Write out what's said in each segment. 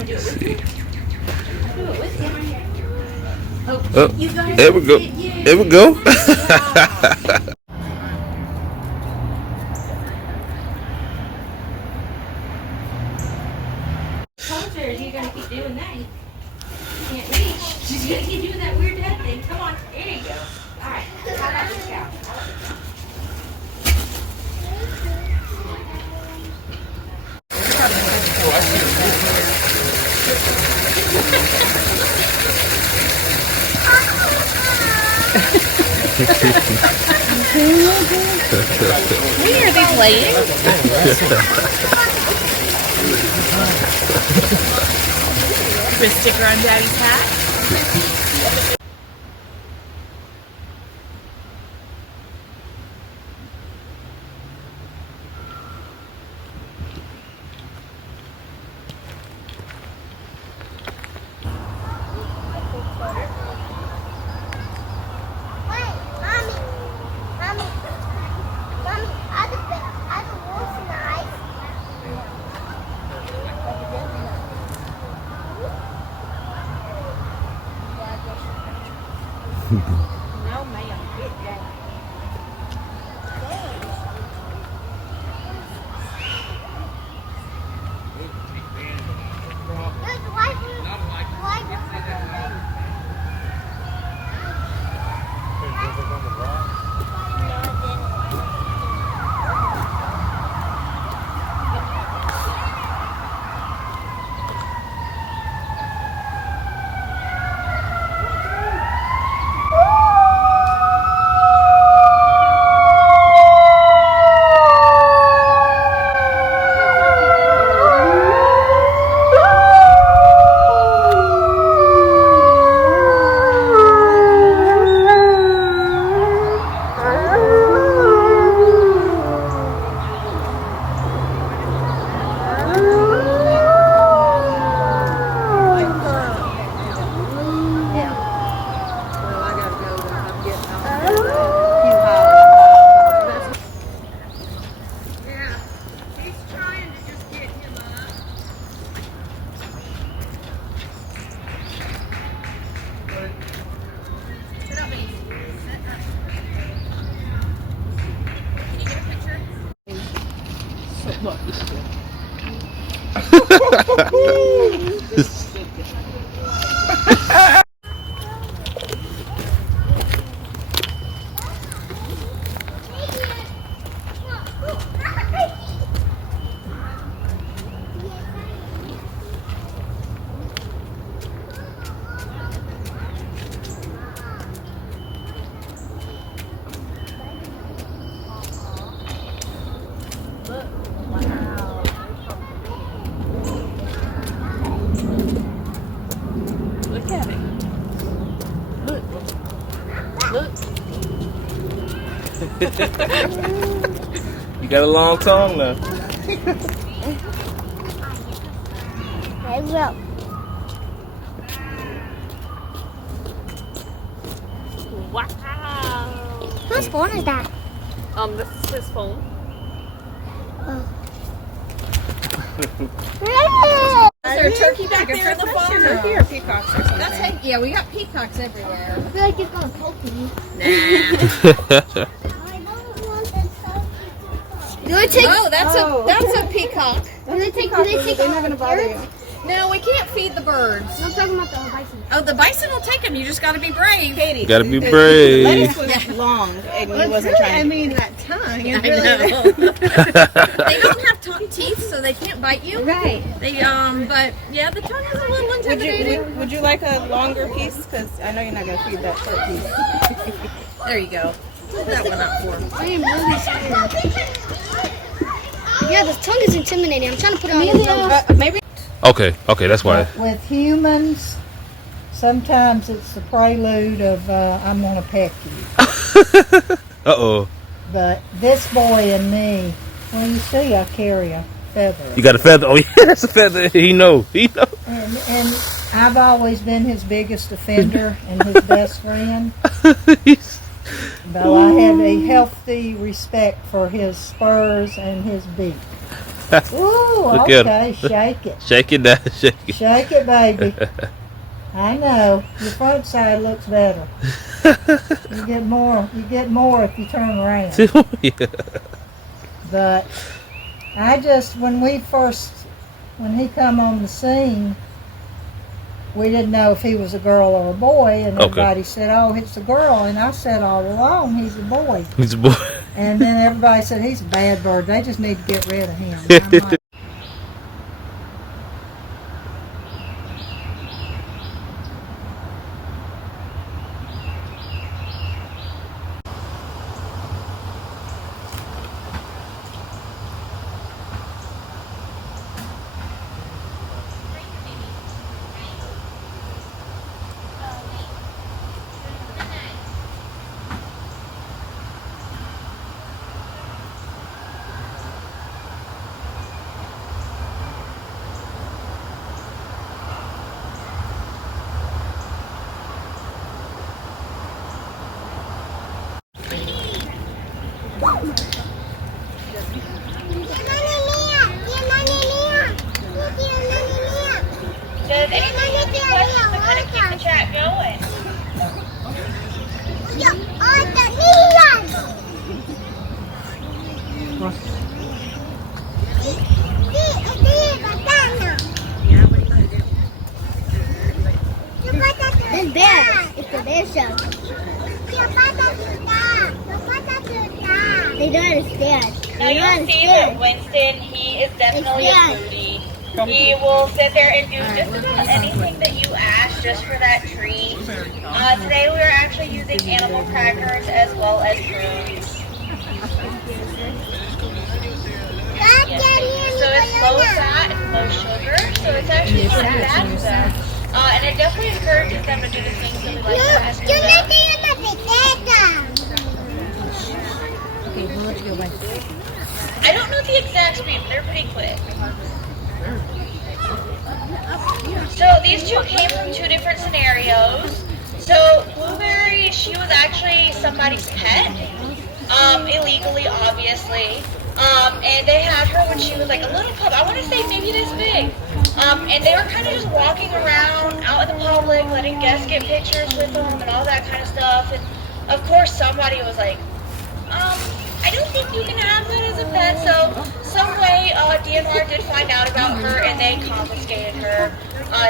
want to do it with you? I'll do it with you. Oh, You guys there we go. Yay. There we go. Closer, you're gonna keep doing that. You can't reach. She's gonna keep doing that weird head thing. Come on, there you go. All right, how about this cow? Hey, are they playing? Put a sticker on Daddy's hat. No, ma'am. Get down. Look at it. Look. Look. You got a long tongue now. I will. Wow. Whose phone is that? This is his phone. Is there a turkey back there in the farm? Turkey or peacocks or something? That's how, yeah, we got peacocks everywhere. I feel like it's gonna poke me. Nah. I don't want the turkey. Do they take? Oh, that's a peacock. Do they take? Do they take? They're not gonna bother you. parrots? No, we can't feed the birds. I'm talking about the bison. Oh, the bison will take them. You just got to be brave. Katie, Gotta be brave. lettuce was long, and he wasn't trying. I mean, that tongue. Is they don't have teeth, so they can't bite you. Right. They but yeah, the tongue is a little intimidating. Would you like a longer piece? Because I know you're not gonna feed that short piece. There you go. Hold that one up for him. I am really scared. Yeah, the tongue is intimidating. I'm trying to put it on. Maybe. Okay, that's why. With humans, sometimes it's the prelude of I'm gonna peck you. Uh-oh. But this boy and me, well, you see, I carry a feather. You got a feather. Oh, yeah, that's a feather. He know. And I've always been his biggest offender and his best friend. Though I have a healthy respect for his spurs and his beak. Ooh, Look at okay, him. shake it. Shake it down. Shake it. Shake it, baby. I know. Your front side looks better. You get more if you turn around. Yeah. But I just, when he come on the scene, we didn't know if he was a girl or a boy, and Okay. everybody said, oh, it's a girl, and I said all along, he's a boy. He's a boy. And then everybody said, he's a bad bird, they just need to get rid of him. I'm like, Does anybody have any questions to kind of keep the chat going? This bear. It's a bear show. They don't understand. Now They you'll don't see that understand. Winston, he is definitely a foodie. He will sit there and do just about anything that you ask just for that treat. Today we are actually using animal crackers as well as prunes. So it's low fat, it's low sugar, so it's actually not bad for them. And it definitely encourages them to do the things that we like to ask them. I don't know the exact speed, but they're pretty quick. So these two came from two different scenarios. So Blueberry, she was actually somebody's pet, illegally, obviously. And they had her when she was like a little pup. I want to say maybe this big. And they were kind of just walking around out in the public, letting guests get pictures with them and all that kind of stuff. And of course, somebody was like, I don't think you can have that as a pet. So some way DNR did find out about her and they confiscated her.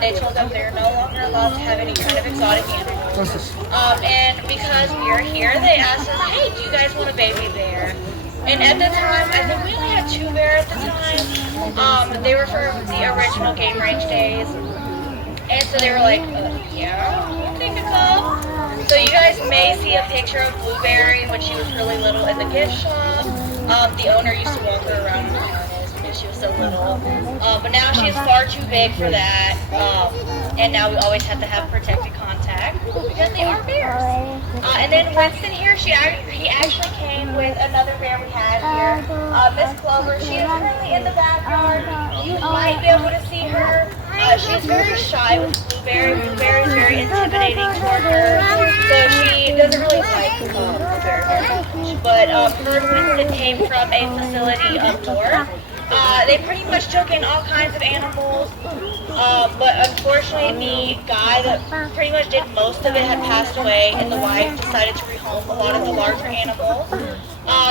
They told them they're no longer allowed to have any kind of exotic animals. And because we are here, they asked us, hey, do you guys want a baby bear? And at the time, I think we only had 2 bears at the time. They were from the original game range days. And so they were like, yeah, we'll take a call. So you guys may see a picture of Blueberry when she was really little in the gift shop. The owner used to walk her around in a harness because she was so little. But now she's far too big for that. And now we always have to have protected contact because they are bears. And then Winston here, he actually came with another bear we had here, Miss Clover. She is currently in the backyard. You might be able to see her. She's very shy with Blueberry. Blueberry is very intimidating toward her, so she doesn't really like Blueberry very much. But her and Winston came from a facility up north. They pretty much took in all kinds of animals, but unfortunately the guy that pretty much did most of it had passed away, and the wife decided to rehome a lot of the larger animals.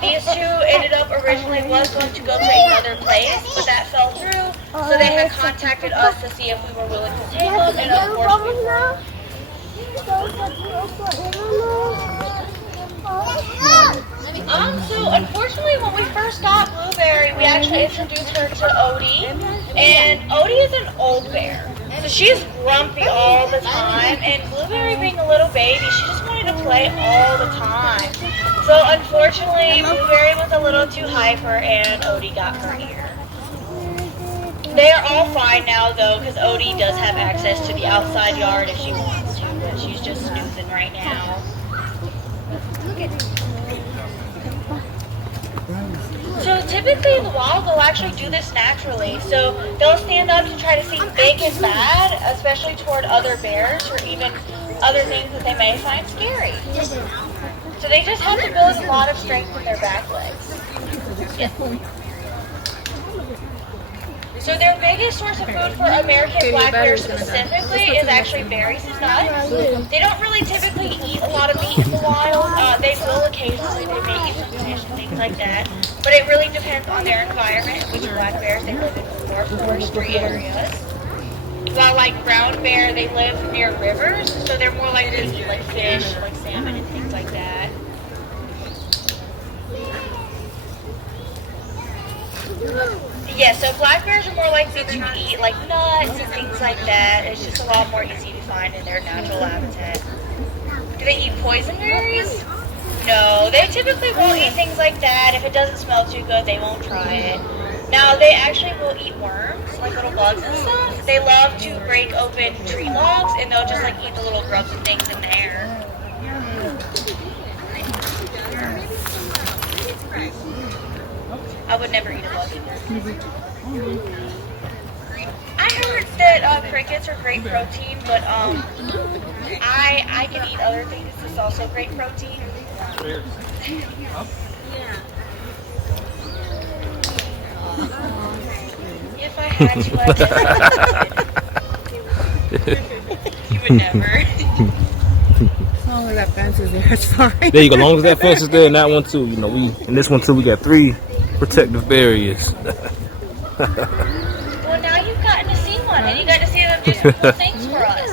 These two ended up originally was going to go to another place, but that fell through, so they had contacted us to see if we were willing to take them, and of course we were. So unfortunately when we first got Blueberry, we actually introduced her to Odie, and Odie is an old bear. So she's grumpy all the time, and Blueberry being a little baby, she just wanted to play all the time. So unfortunately, Blueberry was a little too hyper, and Odie got her ear. They are all fine now though, because Odie does have access to the outside yard if she wants to, but she's just snoozing right now. So typically the wild will actually do this naturally. So they'll stand up to try to seem big and bad, especially toward other bears or even other things that they may find scary. So they just have to build a lot of strength in their back legs. Yeah. So their biggest source of food for American black bears specifically is actually berries and nuts. They don't really typically eat a lot of meat in the wild. They will occasionally, they may eat some fish and things like that. But it really depends on their environment, which black bears they live in more forestry areas. While like brown bear, they live near rivers, so they're more likely to eat like fish, like salmon and things like that. Yeah, so black bears are more likely to eat like nuts and things like that. It's just a lot more easy to find in their natural habitat. Do they eat poison berries? No, they typically won't eat things like that. If it doesn't smell too good, they won't try it. Now, they actually will eat worms, like little bugs and stuff. They love to break open tree logs, and they'll just like eat the little grubs and things in there. I would never eat a bug. I heard that crickets are great protein, but I can eat other things. It's also great protein. If I had to, I would. You would never. As long as that fence is there, it's fine. There you go. As long as that fence is there and that one too, you know, and this one too, we got 3 protective barriers. Well, now you've gotten to see one, and you got to see them do some cool things for us.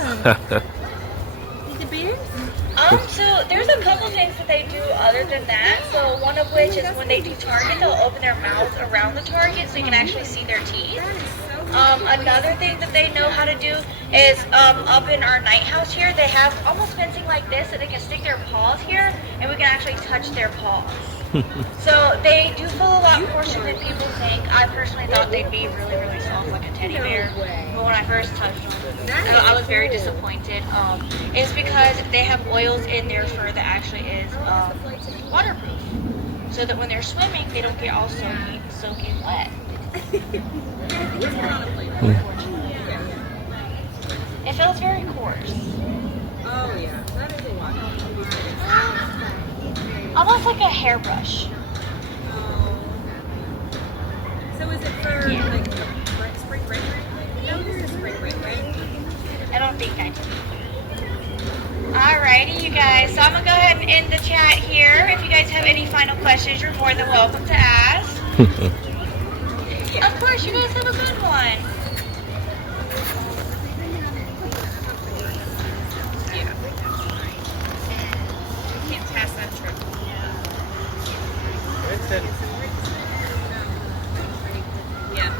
So there's a couple things that they do other than that. So one of which is when they do target, they'll open their mouths around the target so you can actually see their teeth. Another thing that they know how to do is up in our night house here, they have almost fencing like this so they can stick their paws here and we can actually touch their paws. So they do feel a lot coarser than people think. I personally thought they'd be really, really soft like a teddy bear. But when I first touched them, I was very disappointed. It's because they have oils in their fur that actually is waterproof. So that when they're swimming, they don't get all soaking wet. It feels very coarse. Oh yeah, that is a lot. Almost like a hairbrush. So is it for like spring break? No, this is spring break, right? I don't think I do. Alrighty, you guys. So I'm gonna go ahead and end the chat here. If you guys have any final questions, you're more than welcome to ask. Of course, you guys have a good one. Can't pass that trip. Yeah. Yeah,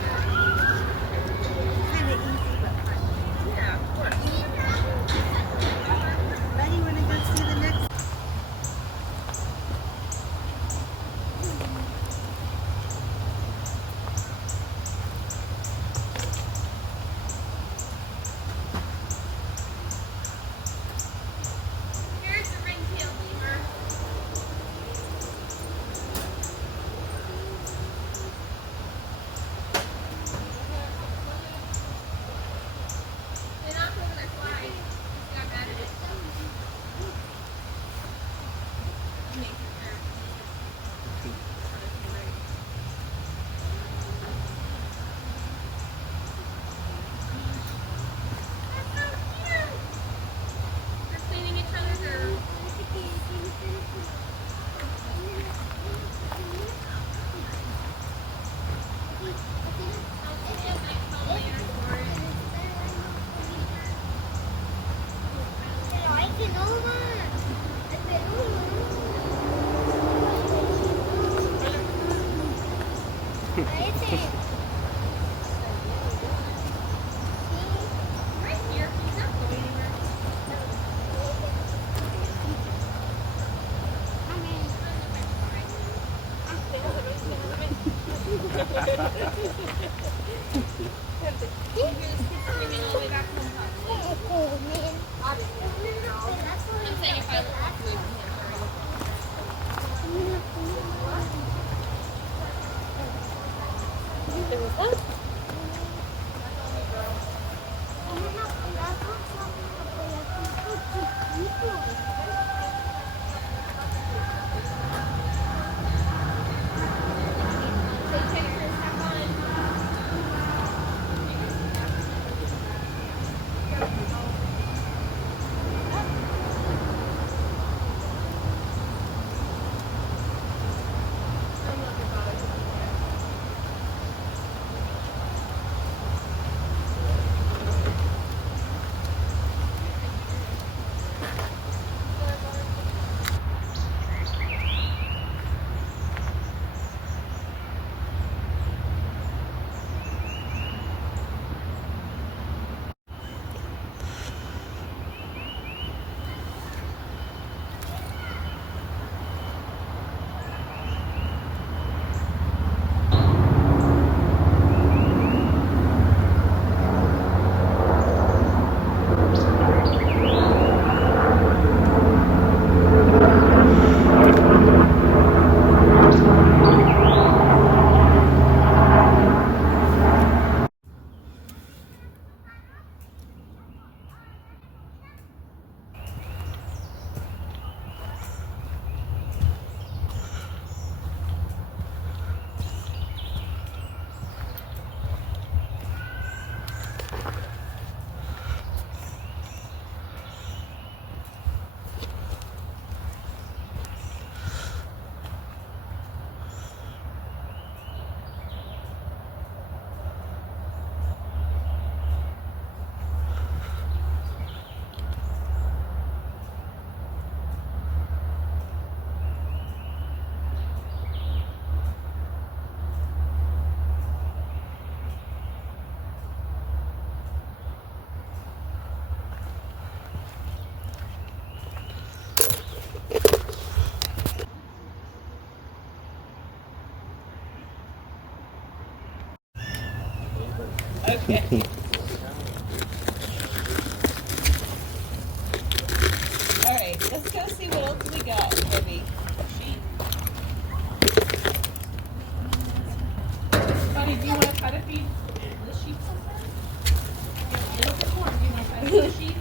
of course. Here's the ringtail beaver. They knocked over their flag. Just got mad at it. They're cleaning each other's ears. Right here. All right, let's go see what else we got, Toby. Buddy, do you want to try to feed the sheep something? A little bit more. Do you want to try to feed the sheep?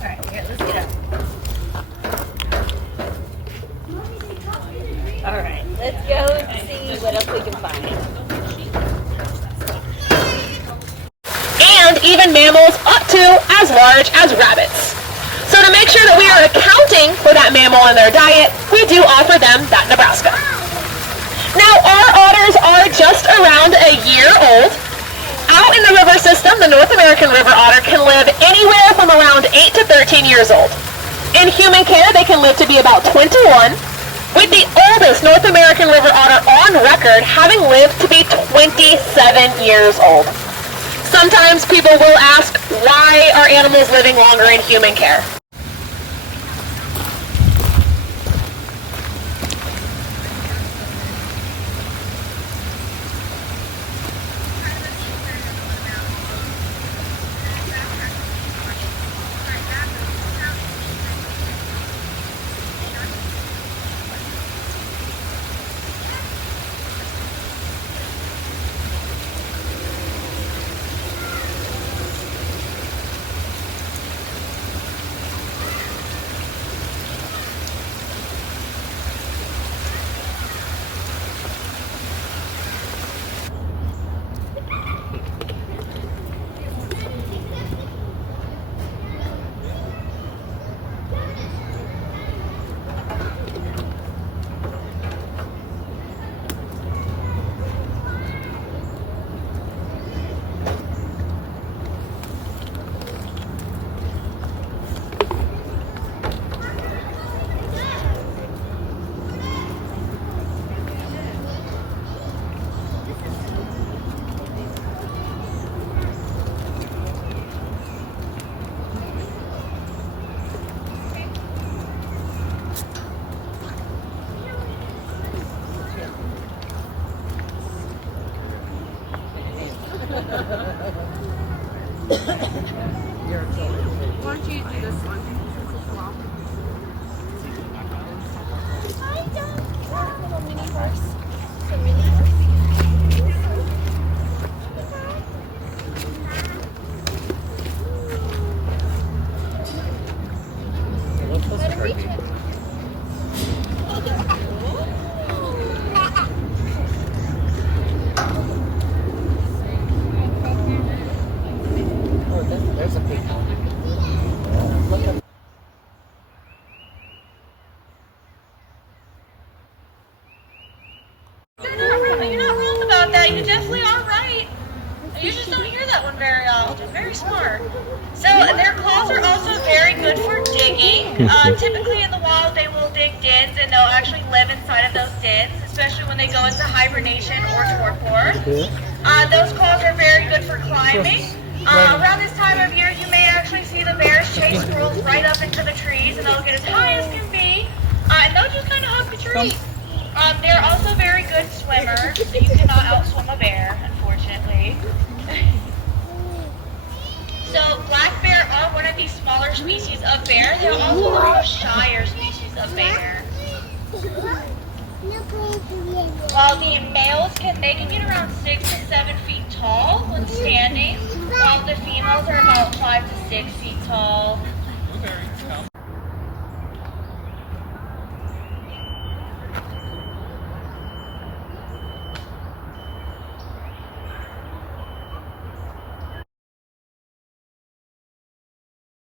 All right, here, let's get up. All right, let's go see what else we can find. And even mammals up to as large as rabbits. So to make sure that we are accounting for that mammal in their diet, we do offer them that Nebraska. Now our otters are just around a year old. Out in the river system, the North American river otter can live anywhere from around 8 to 13 years old. In human care, they can live to be about 21, with the oldest North American river otter on record having lived to be 27 years old. Sometimes people will ask, why are animals living longer in human care? Why don't you do this one? This is long. Little mini horse. Let him reach it. You're not wrong about that. You definitely are right. You just don't hear that one very often. Very smart. So their claws are also very good for digging. Typically in the wild, they will dig dens, and they'll actually live inside of those dens, especially when they go into hibernation or torpor. Those claws are very good for climbing. Around this time of year, you may actually see the bears chase squirrels right up into the trees, and they'll get as high as can be, and they'll just kind of hug the tree. They're also very good swimmers, so you cannot outswim a bear, unfortunately. So black bear are one of these smaller species of bear. They're also the most shyer species of bear. While the males can get around 6 to 7 feet tall when standing, while the females are about 5 to 6 feet tall.